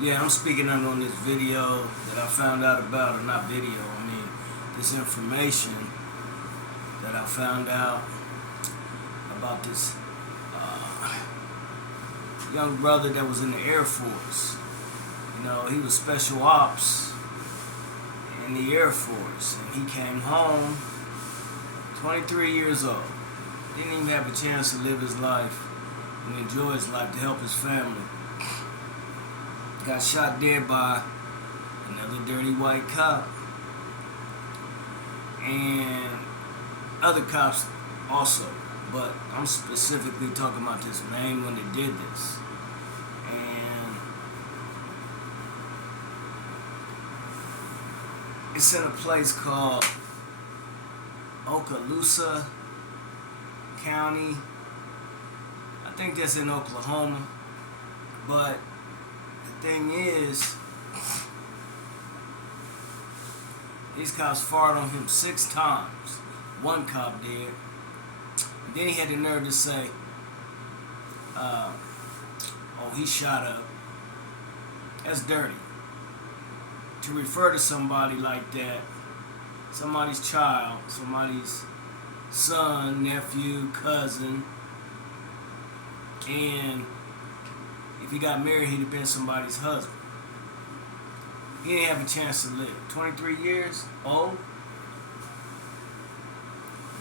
Yeah, I'm speaking on this video that I found out about, or not video, I mean, this information that I found out about this young brother that was in the Air Force. You know, he was special ops in the Air Force, and he came home 23 years old. Didn't even have a chance to live his life and enjoy his life to help his family. Got shot dead by another dirty white cop and other cops also, but I'm specifically talking about this main one that did this. And it's in a place called Okaloosa County. I think that's in Oklahoma, but the thing is, these cops fired on him 6 times. One cop did. And then he had the nerve to say, oh, he shot up. That's dirty. To refer to somebody like that, somebody's child, somebody's son, nephew, cousin, and if he got married, he'd have been somebody's husband. He didn't have a chance to live. 23 years old.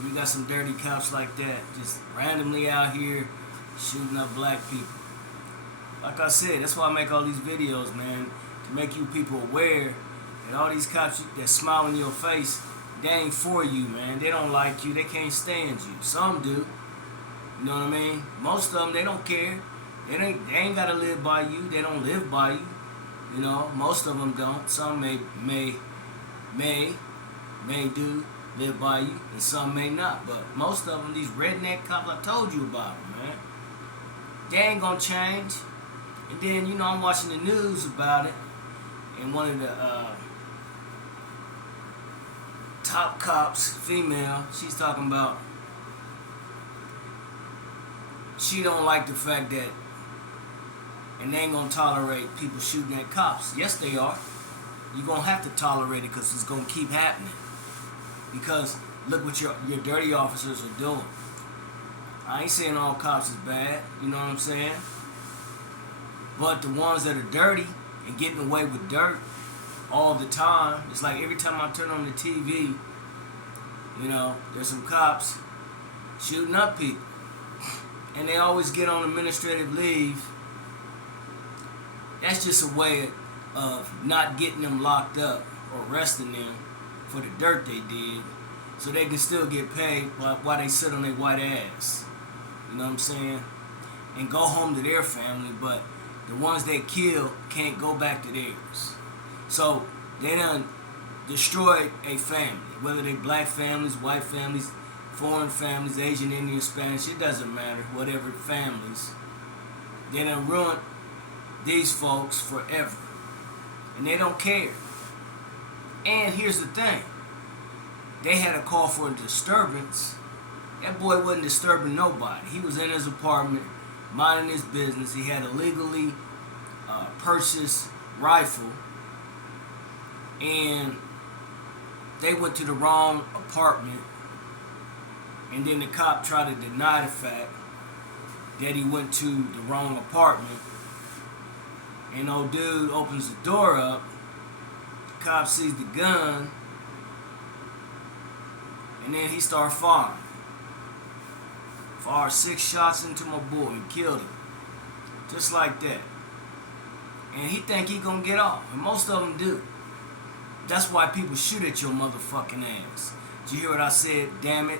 You got some dirty cops like that just randomly out here shooting up black people. Like I said, that's why I make all these videos, man, to make you people aware that all these cops that smile in your face, they ain't for you, man. They don't like you. They can't stand you. Some do. You know what I mean? Most of them, they don't care. They ain't gotta live by you. They don't live by you. You know, most of them don't. Some may do live by you, and some may not. But most of them, these redneck cops, I told you about them, man. They ain't gonna change. And then, you know, I'm watching the news about it, and one of the top cops, female, she's talking about she don't like the fact that, and they ain't gonna tolerate people shooting at cops. Yes, they are. You're gonna have to tolerate it because it's gonna keep happening. Because look what your dirty officers are doing. I ain't saying all cops is bad, you know what I'm saying? But the ones that are dirty and getting away with dirt all the time, it's like every time I turn on the TV, you know, there's some cops shooting up people. And they always get on administrative leave. That's just a way of not getting them locked up or arresting them for the dirt they did, so they can still get paid while they sit on their white ass. You know what I'm saying? And go home to their family, but the ones they kill can't go back to theirs. So they done destroyed a family, whether they black families, white families, foreign families, Asian, Indian, Spanish, it doesn't matter, whatever families. They done ruined these folks forever. And they don't care. And here's the thing. They had a call for a disturbance. That boy wasn't disturbing nobody. He was in his apartment, minding his business. He had a legally purchased rifle. And they went to the wrong apartment. And then the cop tried to deny the fact that he went to the wrong apartment. And old dude opens the door up. The cop sees the gun. And then he starts firing. Fired 6 shots into my boy and killed him. Just like that. And he think he gonna get off. And most of them do. That's why people shoot at your motherfucking ass. Did you hear what I said? Damn it.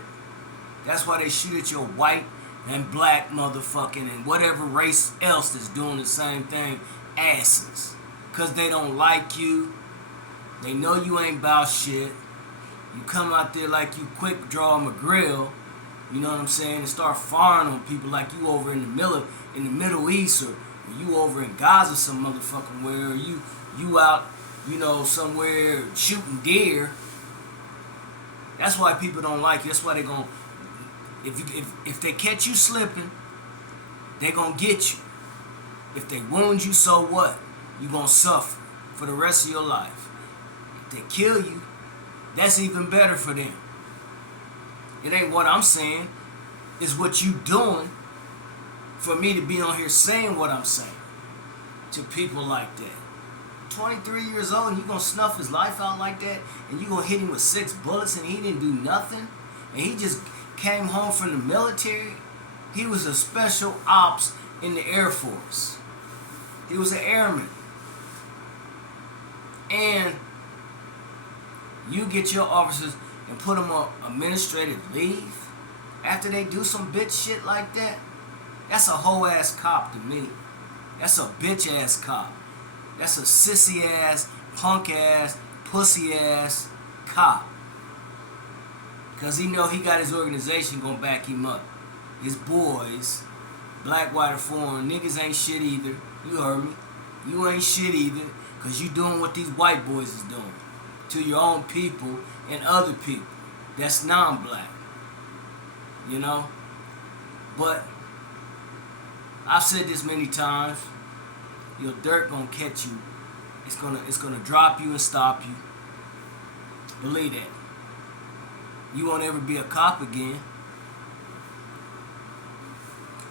That's why they shoot at your white and black motherfucking and whatever race else that's doing the same thing asses. Because they don't like you. They know you ain't about shit. You come out there like you quick draw McGrill, you know what I'm saying, and start firing on people like you over in the Middle East, or you over in Gaza some motherfucking where, or you out, you know, somewhere shooting deer. That's why people don't like you. That's why they gon' if they catch you slipping, they gonna get you. If they wound you, so what? you're going to suffer for the rest of your life. If they kill you, that's even better for them. It ain't what I'm saying, it's what you doing for me to be on here saying what I'm saying to people like that. 23 years old and you gonna snuff his life out like that, and you gonna hit him with 6 bullets and he didn't do nothing, and he just came home from the military. He was a special ops in the Air Force. He was an airman. And you get your officers and put them on administrative leave after they do some bitch shit like that? That's a hoe ass cop to me. That's a bitch ass cop. That's a sissy ass, punk ass, pussy ass cop. Cause he know he got his organization gonna back him up. His boys, black, white, or foreign, niggas ain't shit either. You heard me. You ain't shit either. Cause you doing what these white boys is doing to your own people and other people that's non-black. You know? But I've said this many times. Your dirt gonna catch you. It's gonna drop you and stop you. Believe that. You won't ever be a cop again.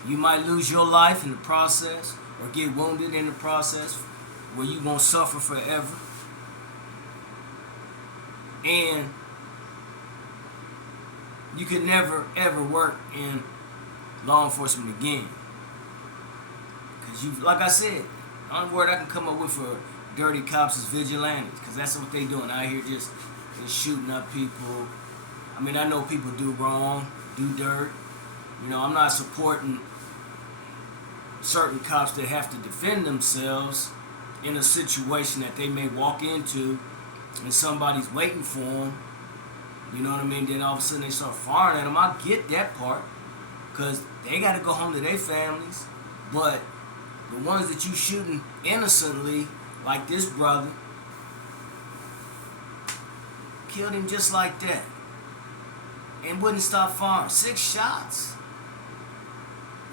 You might lose your life in the process or get wounded in the process where you gonna suffer forever. And you could never ever work in law enforcement again. Cause you, like I said, the only word I can come up with for dirty cops is vigilantes, cause that's what they doing out here, just shooting up people. I mean, I know people do wrong, do dirt. You know, I'm not supporting certain cops that have to defend themselves in a situation that they may walk into and somebody's waiting for them. You know what I mean? Then all of a sudden they start firing at them. I get that part, because they got to go home to their families. But the ones that you shooting innocently, like this brother, killed him just like that and wouldn't stop firing. 6 shots.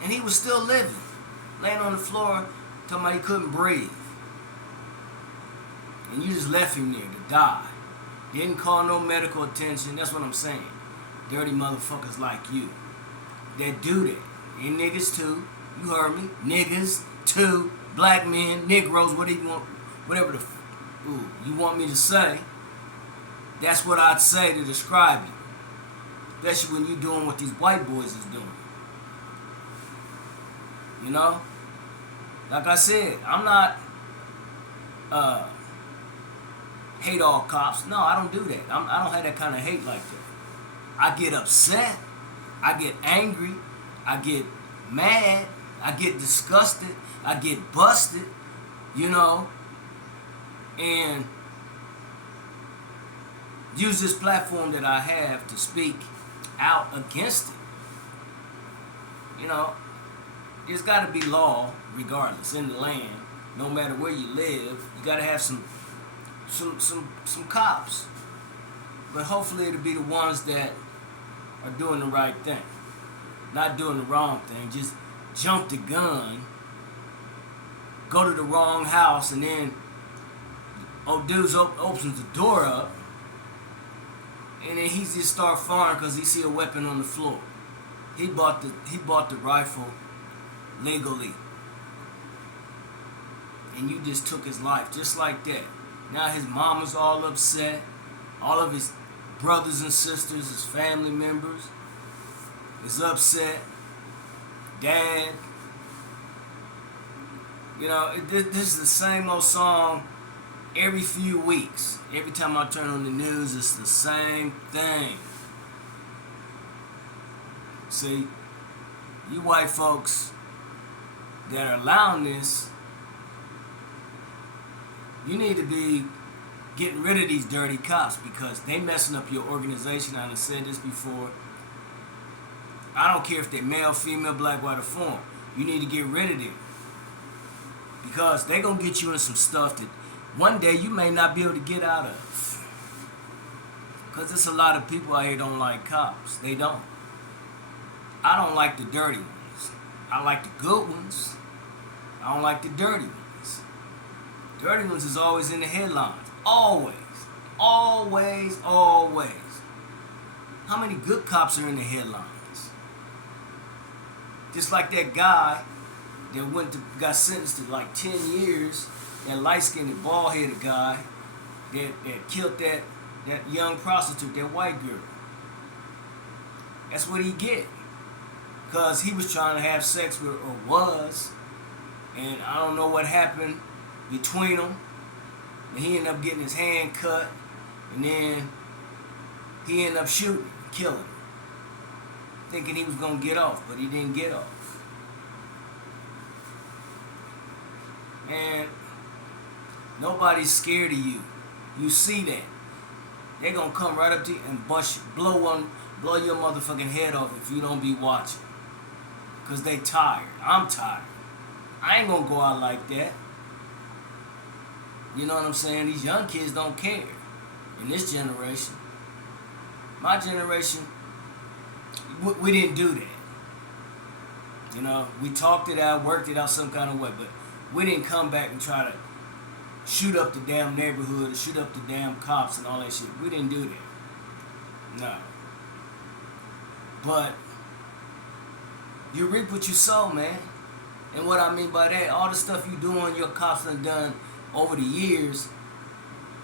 And he was still living, laying on the floor, talking about he couldn't breathe. And you just left him there to die. Didn't call no medical attention. That's what I'm saying. Dirty motherfuckers like you that do that. And niggas too. You heard me. Niggas too. Black men, Negroes, whatever you want me to say. That's what I'd say to describe you. Especially when you doing what these white boys is doing. You know? Like I said, I'm not hate all cops. No, I don't do that. I don't have that kind of hate like that. I get upset. I get angry. I get mad. I get disgusted. I get busted. You know? And use this platform that I have to speak out against it. You know, there's got to be law regardless in the land. No matter where you live, you got to have some cops. But hopefully it'll be the ones that are doing the right thing, not doing the wrong thing. Just jump the gun, go to the wrong house, and then dude opens the door up, and then he just start firing because he see a weapon on the floor. He bought the rifle legally, and you just took his life just like that. Now his mama's all upset, all of his brothers and sisters, his family members is upset. Dad, you know, this is the same old song every few weeks. Every time I turn on the news, it's the same thing. See, you white folks that are allowing this, you need to be getting rid of these dirty cops because they messing up your organization. I've said this before. I don't care if they're male, female, black, white, or foreign. You need to get rid of them because they're going to get you in some stuff that one day you may not be able to get out of. Because there's a lot of people out here don't like cops. They don't. I don't like the dirty ones. I like the good ones. I don't like the dirty ones. Dirty ones is always in the headlines. Always. Always, always. How many good cops are in the headlines? Just like that guy that got sentenced to like 10 years, that light-skinned, bald-headed guy that killed that young prostitute, that white girl. That's what he get. Because he was trying to have sex with, or was, and I don't know what happened between them. And he ended up getting his hand cut, and then he ended up shooting, killing him, thinking he was going to get off, but he didn't get off. And nobody's scared of you. You see that. They're going to come right up to you and blow your motherfucking head off if you don't be watching. Because they tired. I'm tired. I ain't going to go out like that. You know what I'm saying? These young kids don't care. In this generation. My generation, we didn't do that. You know, we talked it out, worked it out some kind of way, but we didn't come back and try to shoot up the damn neighborhood or shoot up the damn cops and all that shit. We didn't do that. No. But you reap what you sow, man. And what I mean by that, all the stuff you doing, your cops done done over the years,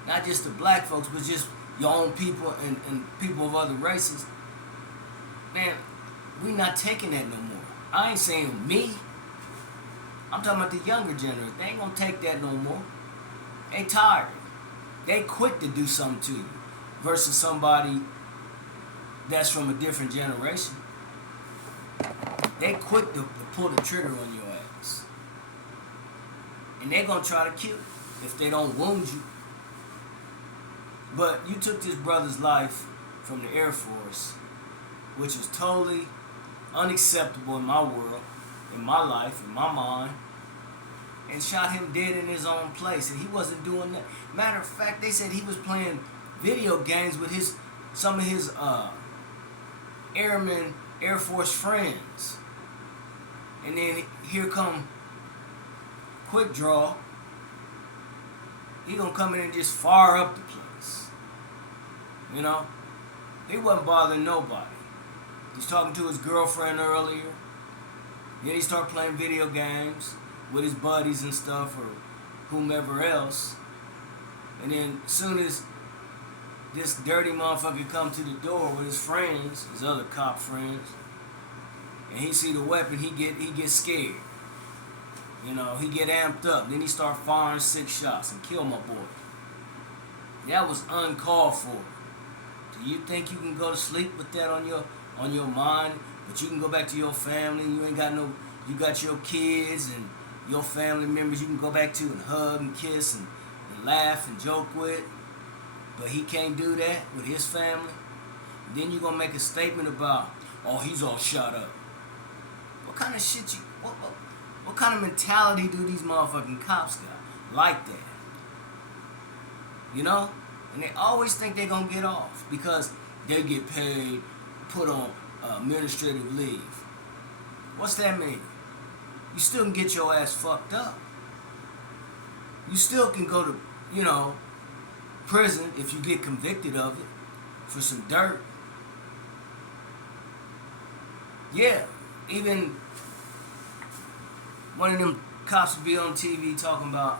not just the black folks, but just your own people and people of other races, man, we not taking that no more. I ain't saying me. I'm talking about the younger generation. They ain't gonna take that no more. They tired. They quick to do something to you versus somebody that's from a different generation. They quick to pull the trigger on your ass. And they gonna try to kill you if they don't wound you. But you took this brother's life from the Air Force, which was totally unacceptable in my world, in my life, in my mind, and shot him dead in his own place. And he wasn't doing that. Matter of fact, they said he was playing video games with some of his Airman Air Force friends. And then here come Quick Draw. He gonna come in and just fire up the place. You know? He wasn't bothering nobody. He was talking to his girlfriend earlier. Then he started playing video games with his buddies and stuff, or whomever else. And then as soon as this dirty motherfucker come to the door with his friends, his other cop friends, and he see the weapon, he get scared. You know, he get amped up. Then he start firing 6 shots and kill my boy. That was uncalled for. Do you think you can go to sleep with that on your mind? But you can go back to your family. You got your kids and your family members you can go back to and hug and kiss and laugh and joke with. But he can't do that with his family. And then you're gonna make a statement about, oh, he's all shot up. What kind of shit what kind of mentality do these motherfucking cops got like that? You know? And they always think they're gonna get off because they get paid, put on administrative leave. What's that mean? You still can get your ass fucked up. You still can go to, prison if you get convicted of it for some dirt. Yeah, even one of them cops would be on TV talking about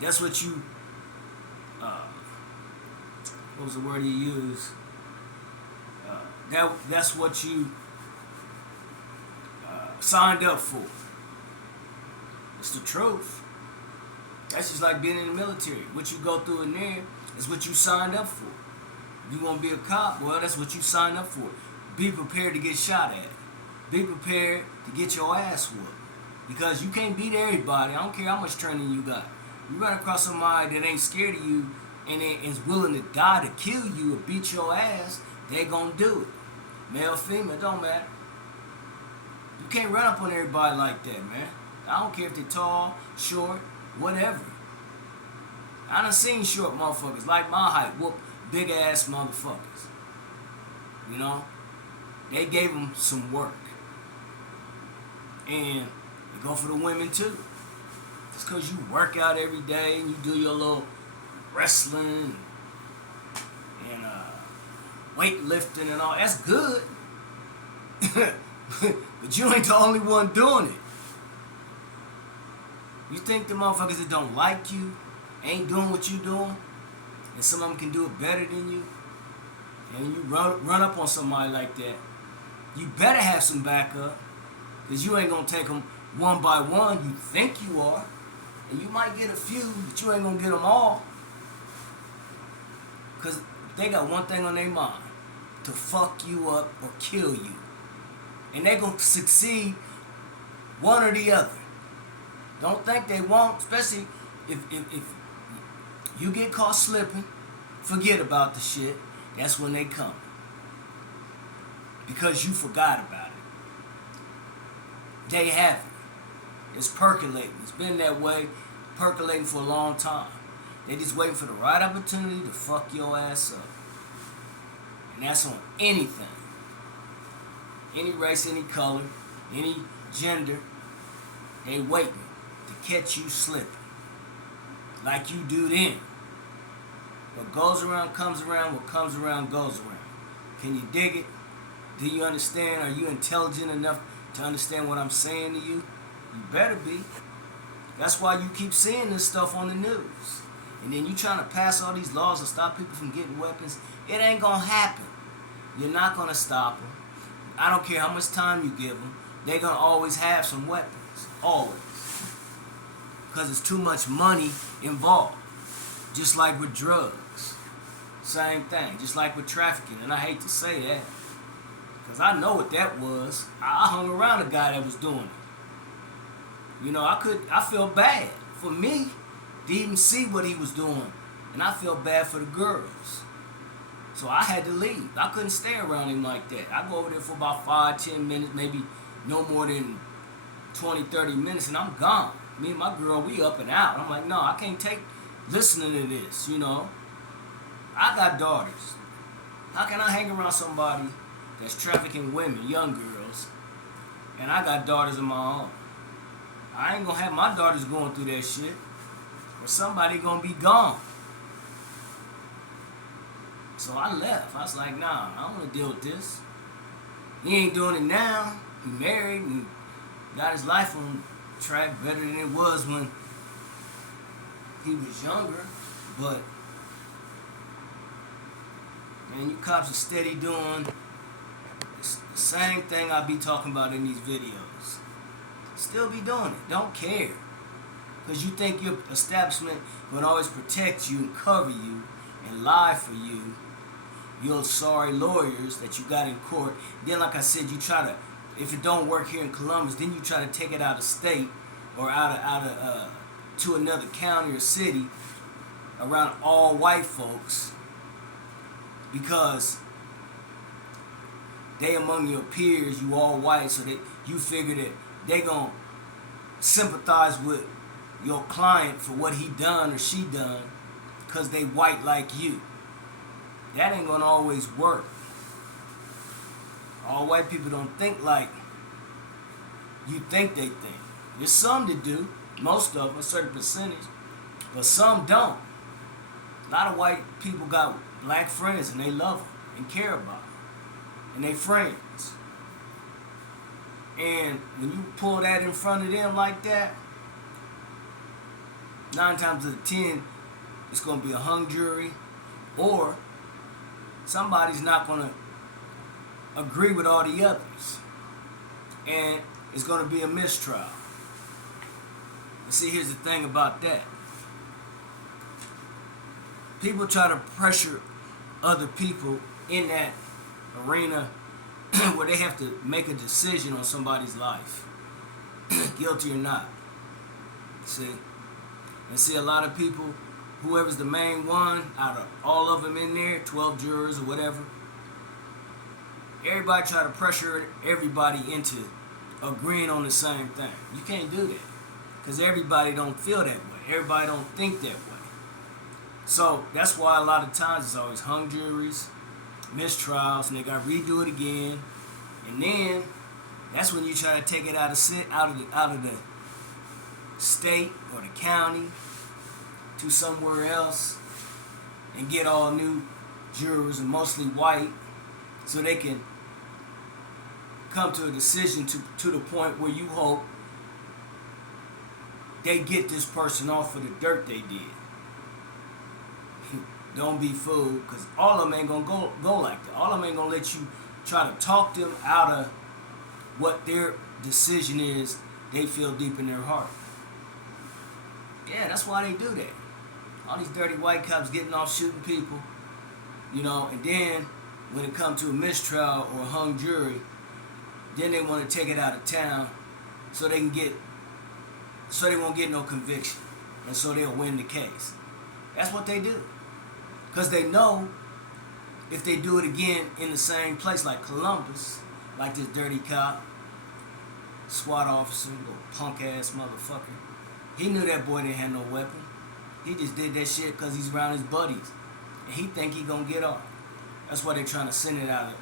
that's what you what was the word he used? That's what you signed up for. It's the truth. That's just like being in the military. What you go through in there is what you signed up for. If you want to be a cop, well, that's what you signed up for. Be prepared to get shot at. Be prepared to get your ass whooped. Because you can't beat everybody. I don't care how much training you got. You run across somebody that ain't scared of you and is willing to die to kill you or beat your ass, they gonna do it. Male, female, don't matter. You can't run up on everybody like that, man. I don't care if they're tall, short, whatever. I done seen short motherfuckers like my height whoop big ass motherfuckers. You know? They gave them some work. And they go for the women too. Just because you work out every day and you do your little wrestling and weightlifting and all, that's good. But you ain't the only one doing it. You think the motherfuckers that don't like you ain't doing what you doing, and some of them can do it better than you, and you run up on somebody like that, you better have some backup, because you ain't going to take them one by one. You think you are, and you might get a few, but you ain't going to get them all, because they got one thing on their mind: to fuck you up or kill you. And they going to succeed one or the other. Don't think they won't, especially if you get caught slipping. Forget about the shit. That's when they come. Because you forgot about it. They haven't. It's percolating. It's been that way, percolating for a long time. They just waiting for the right opportunity to fuck your ass up. And that's on anything. Any race, any color, any gender. They waiting to catch you slipping. Like you do then. What goes around comes around. What comes around goes around. Can you dig it? Do you understand? Are you intelligent enough to understand what I'm saying to you? You better be. That's why you keep seeing this stuff on the news. And then you trying to pass all these laws to stop people from getting weapons. It ain't going to happen. You're not going to stop them. I don't care how much time you give them. They're going to always have some weapons. Always. Because it's too much money involved. Just like with drugs. Same thing. Just like with trafficking. And I hate to say that. Because I know what that was. I hung around a guy that was doing it. You know, I feel bad for me to even see what he was doing. And I feel bad for the girls. So I had to leave. I couldn't stay around him like that. I go over there for about 5-10 minutes, maybe no more than 20-30 minutes, and I'm gone. Me and my girl, we up and out. I'm like, no, I can't take listening to this, you know. I got daughters. How can I hang around somebody that's trafficking women, young girls, and I got daughters of my own? I ain't gonna have my daughters going through that shit, or somebody gonna be gone. So I left. I was like, nah, I don't want to deal with this. He ain't doing it now. He married and got his life on track better than it was when he was younger. But, man, you cops are steady doing the same thing I be talking about in these videos. Still be doing it. Don't care. Because you think your establishment will always protect you and cover you and lie for you. Your sorry lawyers that you got in court. Then, like I said, you try to, if it don't work here in Columbus, then you try to take it out of state or out of to another county or city around all white folks, because they among your peers, you all white, so that you figure that they gonna sympathize with your client for what he done or she done because they white like you. That ain't gonna always work. All white people don't think like you think they think. There's some that do, most of them, a certain percentage, but some don't. A lot of white people got black friends and they love them and care about them, and they friends. And when you pull that in front of them like that, 9 times out of 10, it's gonna be a hung jury, or somebody's not going to agree with all the others, and it's going to be a mistrial. And see, here's the thing about that. People try to pressure other people in that arena where they have to make a decision on somebody's life, guilty or not. See? And see, a lot of people, whoever's the main one, out of all of them in there, 12 jurors or whatever, everybody try to pressure everybody into agreeing on the same thing. You can't do that, because everybody don't feel that way. Everybody don't think that way. So that's why a lot of times it's always hung juries, mistrials, and they got to redo it again. And then that's when you try to take it out of the state or the county to somewhere else and get all new jurors, and mostly white, so they can come to a decision to the point where you hope they get this person off for the dirt they did. Don't be fooled, because all of them ain't going to go like that. All of them ain't going to let you try to talk them out of what their decision is they feel deep in their heart. Yeah, that's why they do that. All these dirty white cops getting off shooting people, and then when it comes to a mistrial or a hung jury, then they want to take it out of town so they won't get no conviction, and so they'll win the case. That's what they do. Because they know if they do it again in the same place, like Columbus, like this dirty cop, SWAT officer, little punk ass motherfucker, he knew that boy didn't have no weapon. He just did that shit because he's around his buddies, and he think he gonna get off. That's why they're trying to send it out of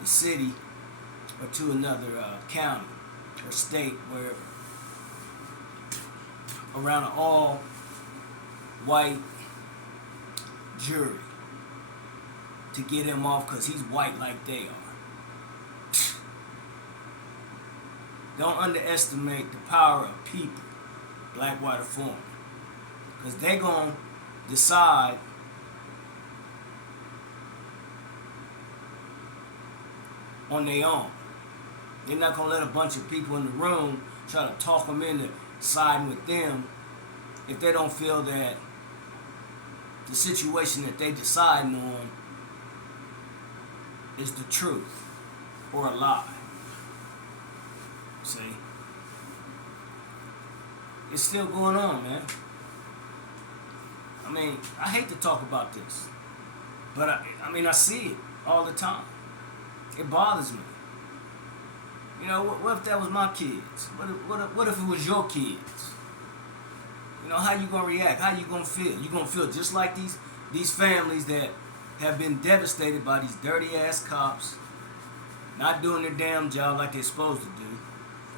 the city or to another county or state, wherever, around an all white jury to get him off because he's white like they are. Don't underestimate the power of people, black, white, or foreign, because they gonna decide on their own. They're not gonna let a bunch of people in the room try to talk them into siding with them if they don't feel that the situation that they deciding on is the truth or a lie. See? It's still going on, man. I mean, I hate to talk about this, but I see it all the time. It bothers me. What if that was my kids? What if it was your kids? How you gonna react? How you gonna feel? You gonna feel just like these families that have been devastated by these dirty ass cops not doing their damn job like they're supposed to do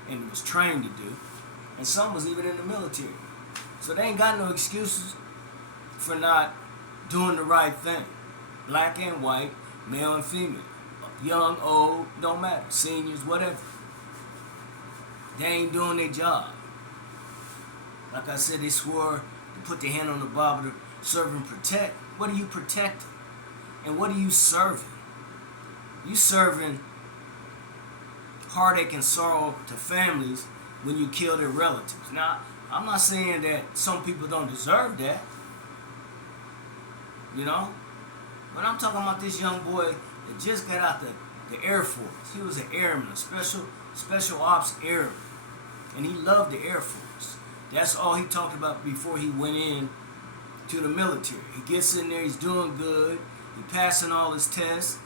and was trained to do, and some was even in the military. So they ain't got no excuses for not doing the right thing. Black and white, male and female, young, old, don't matter, seniors, whatever. They ain't doing their job. Like I said, they swore to put their hand on the Bible to serve and protect. What are you protecting? And what are you serving? You serving heartache and sorrow to families when you kill their relatives. Now, I'm not saying that some people don't deserve that, but I'm talking about this young boy that just got out the Air Force. He was an airman, a special ops airman, and he loved the Air Force. That's all he talked about before he went in to the military. He gets in there, he's doing good, he passing all his tests.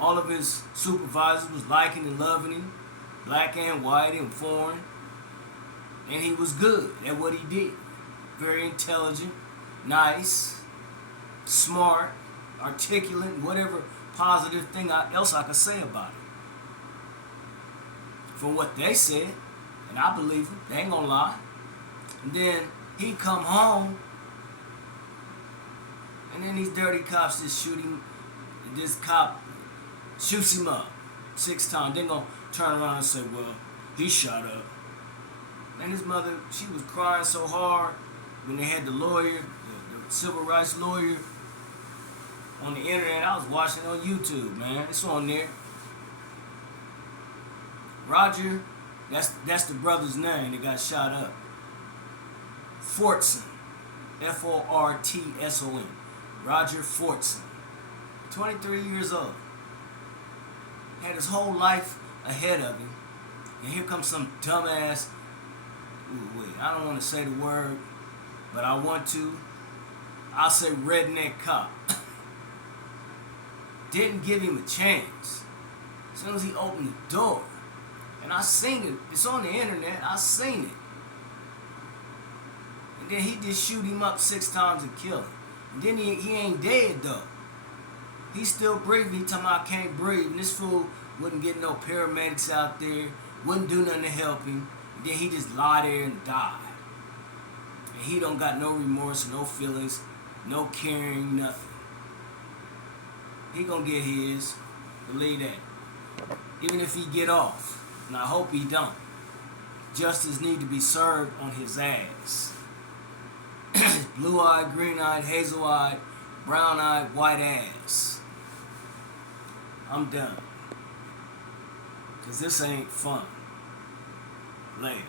All of his supervisors was liking and loving him, black and white and foreign, and he was good at what he did. Very intelligent, nice, smart, articulate, whatever positive thing else I could say about him. From what they said, and I believe them, they ain't gonna lie. And then he come home, and then these dirty cops just shoot him. This cop shoots him up 6 times. Then gonna turn around and say, well, he shot up. And his mother, she was crying so hard when they had the lawyer, the civil rights lawyer, on the internet. I was watching it on YouTube, man. It's on there. Roger, that's the brother's name that got shot up. Fortson. Fortson. Roger Fortson. 23 years old. Had his whole life ahead of him. And here comes some dumbass, I don't want to say the word, but I want to. I'll say redneck cop. Didn't give him a chance. As soon as he opened the door. And I seen it. It's on the internet. I seen it. And then he just shoot him up 6 times and kill him. And then he ain't dead though. He's still breathing. He talking about I can't breathe. And this fool wouldn't get no paramedics out there. Wouldn't do nothing to help him. Then he just lie there and die. And he don't got no remorse, no feelings, no caring, nothing. He gonna get his. Believe that. Even if he get off. And I hope he don't. Justice need to be served on his ass. Blue-eyed, green-eyed, hazel-eyed, brown-eyed, white ass. I'm done. Because this ain't fun. Later.